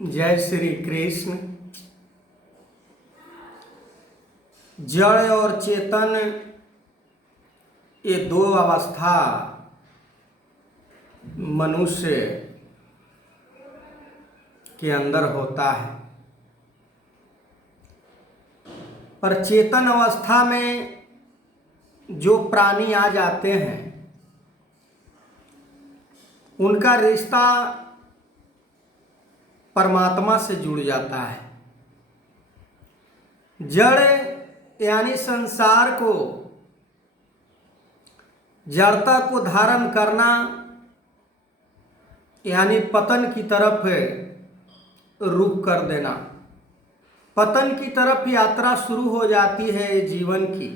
जय श्री कृष्ण। जड़ और चेतन ये दो अवस्था मनुष्य के अंदर होता है। पर चेतन अवस्था में जो प्राणी आ जाते हैं उनका रिश्ता परमात्मा से जुड़ जाता है। जड़ यानी संसार को, जड़ता को धारण करना यानी पतन की तरफ रुख कर देना। पतन की तरफ यात्रा शुरू हो जाती है जीवन की।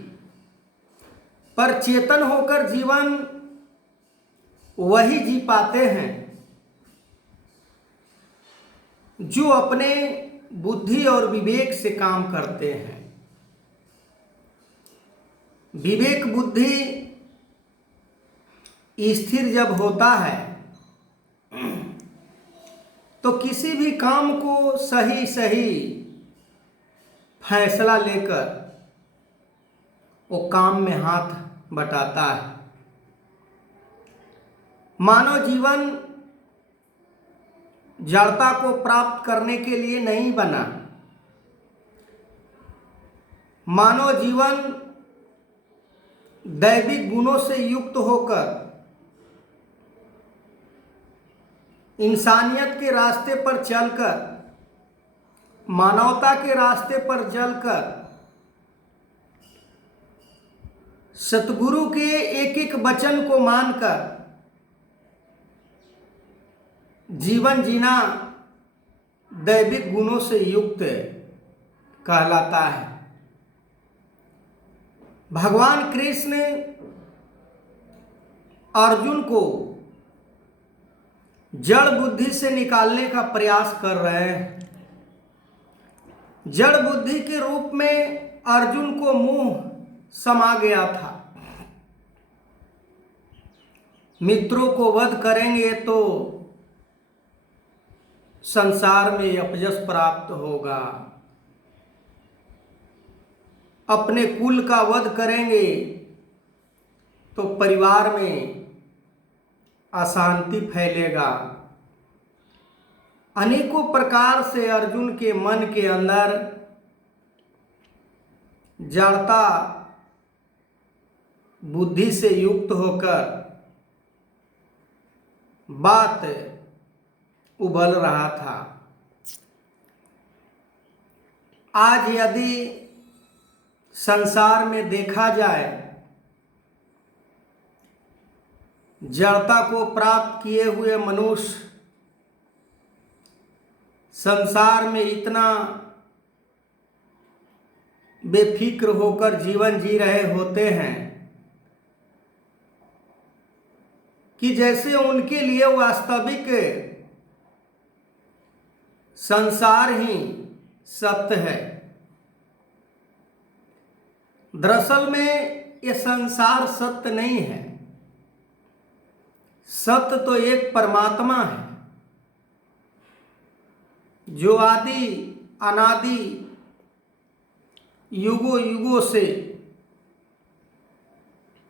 पर चेतन होकर जीवन वही जी पाते हैं जो अपने बुद्धि और विवेक से काम करते हैं। विवेक बुद्धि स्थिर जब होता है तो किसी भी काम को सही सही फैसला लेकर वो काम में हाथ बटाता है। मानव जीवन जड़ता को प्राप्त करने के लिए नहीं बना। मानव जीवन दैविक गुणों से युक्त होकर इंसानियत के रास्ते पर चलकर, मानवता के रास्ते पर चलकर सतगुरु के एक एक वचन को मानकर जीवन जीना दैविक गुणों से युक्त कहलाता है। भगवान कृष्ण अर्जुन को जड़ बुद्धि से निकालने का प्रयास कर रहे हैं। जड़ बुद्धि के रूप में अर्जुन को मोह समा गया था। मित्रों को वध करेंगे तो संसार में अपयश प्राप्त होगा, अपने कुल का वध करेंगे तो परिवार में अशांति फैलेगा। अनेकों प्रकार से अर्जुन के मन के अंदर जड़ता बुद्धि से युक्त होकर बात उबल रहा था। आज यदि संसार में देखा जाए, जड़ता को प्राप्त किए हुए मनुष्य संसार में इतना बेफिक्र होकर जीवन जी रहे होते हैं कि जैसे उनके लिए वास्तविक संसार ही सत्य है। दरअसल में ये संसार सत्य नहीं है। सत्य तो एक परमात्मा है जो आदि अनादि युगों युगों से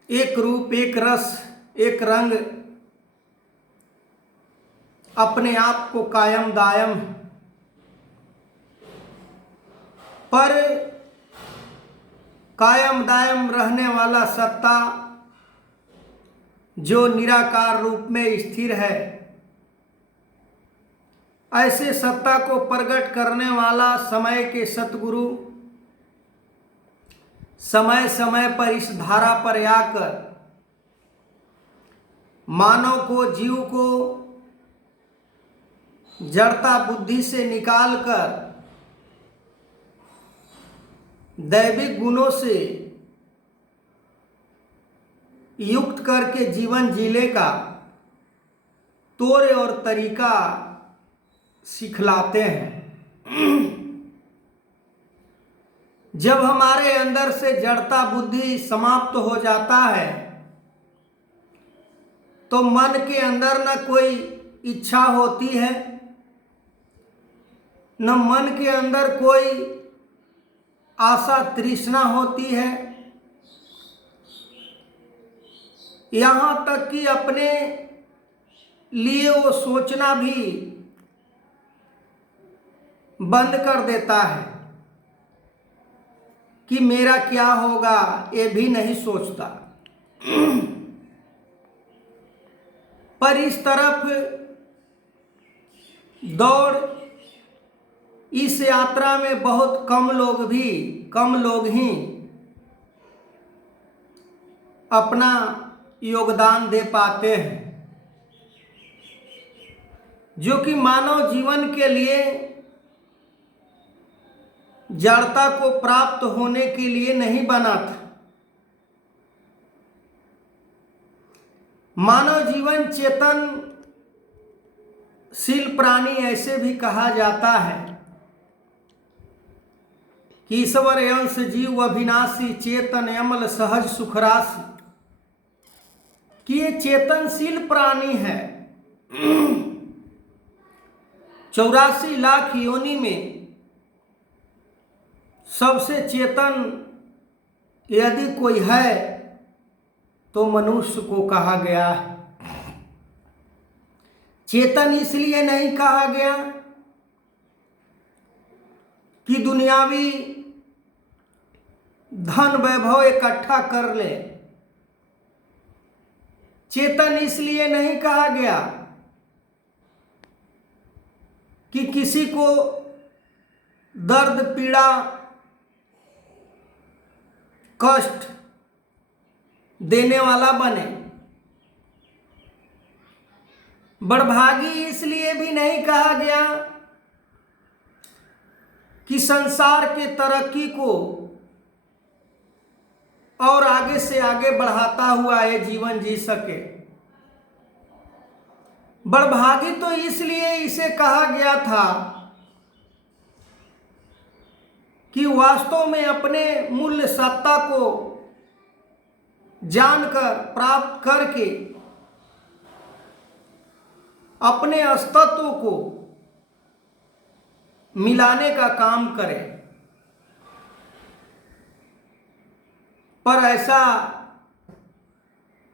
एक रूप, एक रस, एक रंग अपने आप को कायम दायम पर कायम दायम रहने वाला सत्ता जो निराकार रूप में स्थिर है, ऐसे सत्ता को प्रकट करने वाला समय के सतगुरु समय समय पर इस धारा पर आकर मानव को, जीव को जड़ता बुद्धि से निकालकर दैविक गुणों से युक्त करके जीवन जीने का तोरे और तरीका सिखलाते हैं। जब हमारे अंदर से जड़ता बुद्धि समाप्त हो जाता है तो मन के अंदर न कोई इच्छा होती है, न मन के अंदर कोई आशा तृष्णा होती है, यहाँ तक कि अपने लिए वो सोचना भी बंद कर देता है कि मेरा क्या होगा, ये भी नहीं सोचता। पर इस तरफ दौड़, इस यात्रा में बहुत कम लोग ही अपना योगदान दे पाते हैं, जो कि मानव जीवन के लिए जड़ता को प्राप्त होने के लिए नहीं बना था। मानव जीवन चेतनशील प्राणी ऐसे भी कहा जाता है कि ईश्वर अंश जीव अविनाशी चेतन अमल सहज सुख राशि, कि ये चेतनशील प्राणी है। 84 लाख योनि में सबसे चेतन यदि कोई है तो मनुष्य को कहा गया है। चेतन इसलिए नहीं कहा गया कि दुनियावी धन वैभव इकट्ठा कर ले। चेतन इसलिए नहीं कहा गया कि किसी को दर्द पीड़ा कष्ट देने वाला बने। बड़भागी इसलिए भी नहीं कहा गया कि संसार के तरक्की को और आगे से आगे बढ़ाता हुआ ये जीवन जी सके। बड़भागी तो इसलिए इसे कहा गया था कि वास्तव में अपने मूल्य सत्ता को जानकर प्राप्त करके अपने अस्तित्व को मिलाने का काम करे। पर ऐसा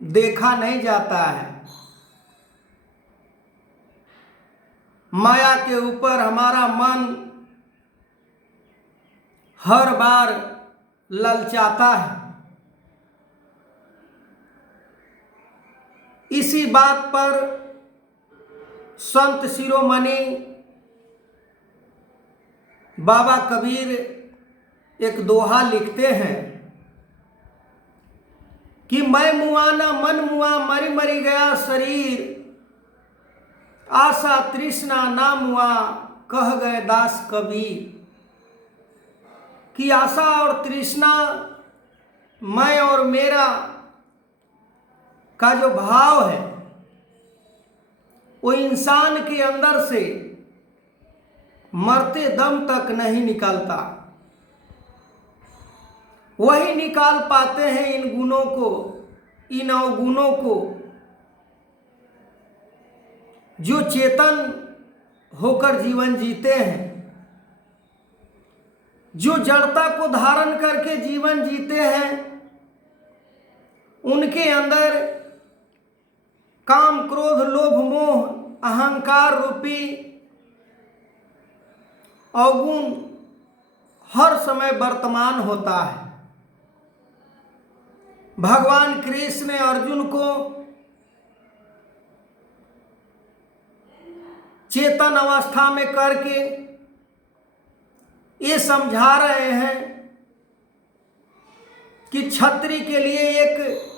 देखा नहीं जाता है। माया के ऊपर हमारा मन हर बार ललचाता है। इसी बात पर संत शिरोमणि बाबा कबीर एक दोहा लिखते हैं कि मैं मुआ न मन मुआ, मरी मरी गया शरीर, आशा तृष्णा ना मुआ, कह गए दास कबीर। कि आशा और तृष्णा, मैं और मेरा का जो भाव है वो इंसान के अंदर से मरते दम तक नहीं निकलता। वही निकाल पाते हैं इन गुणों को, इन अवगुणों को, जो चेतन होकर जीवन जीते हैं, जो जड़ता को धारण करके जीवन जीते हैं। उनके अंदर काम क्रोध लोभ मोह अहंकार रूपी अवगुण हर समय वर्तमान होता है। भगवान कृष्ण ने अर्जुन को चेतन अवस्था में करके ये समझा रहे हैं कि क्षत्रिय के लिए एक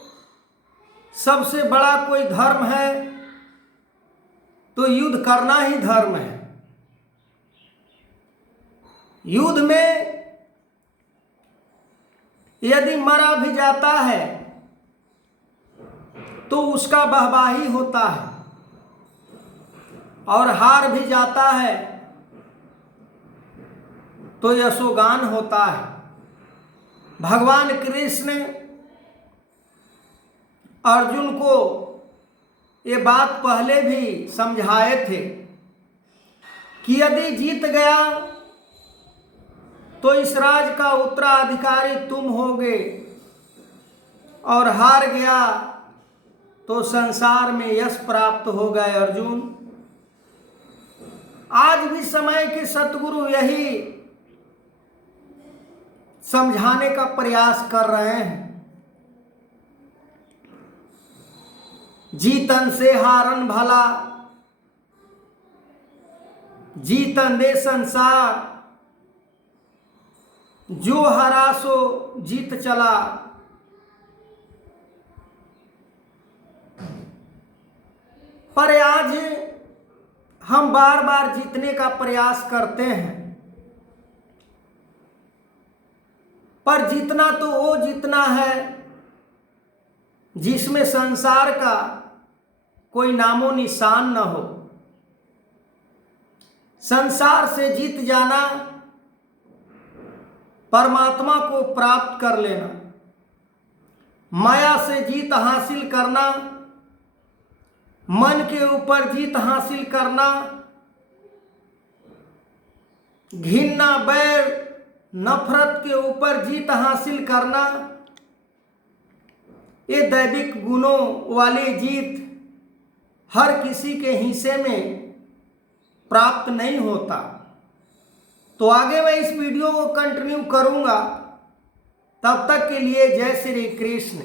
सबसे बड़ा कोई धर्म है तो युद्ध करना ही धर्म है। युद्ध में यदि मरा भी जाता है तो उसका वाहवाही होता है, और हार भी जाता है तो यशोगान होता है। भगवान कृष्ण अर्जुन को ये बात पहले भी समझाए थे कि यदि जीत गया तो इस राज का उत्तराधिकारी तुम होगे, और हार गया तो संसार में यश प्राप्त होगा। अर्जुन, आज भी समय के सतगुरु यही समझाने का प्रयास कर रहे हैं। जीतन से हारन भला, जीतन दे संसार, जो हरा सो जीत चला। पर आज हम बार बार जीतने का प्रयास करते हैं, पर जीतना तो वो जीतना है जिसमें संसार का कोई नामो निशान न हो। संसार से जीत जाना, परमात्मा को प्राप्त कर लेना, माया से जीत हासिल करना, मन के ऊपर जीत हासिल करना, घृणा बैर नफरत के ऊपर जीत हासिल करना, ये दैविक गुणों वाली जीत हर किसी के हिस्से में प्राप्त नहीं होता। तो आगे मैं इस वीडियो को कंटिन्यू करूंगा। तब तक के लिए जय श्री कृष्ण।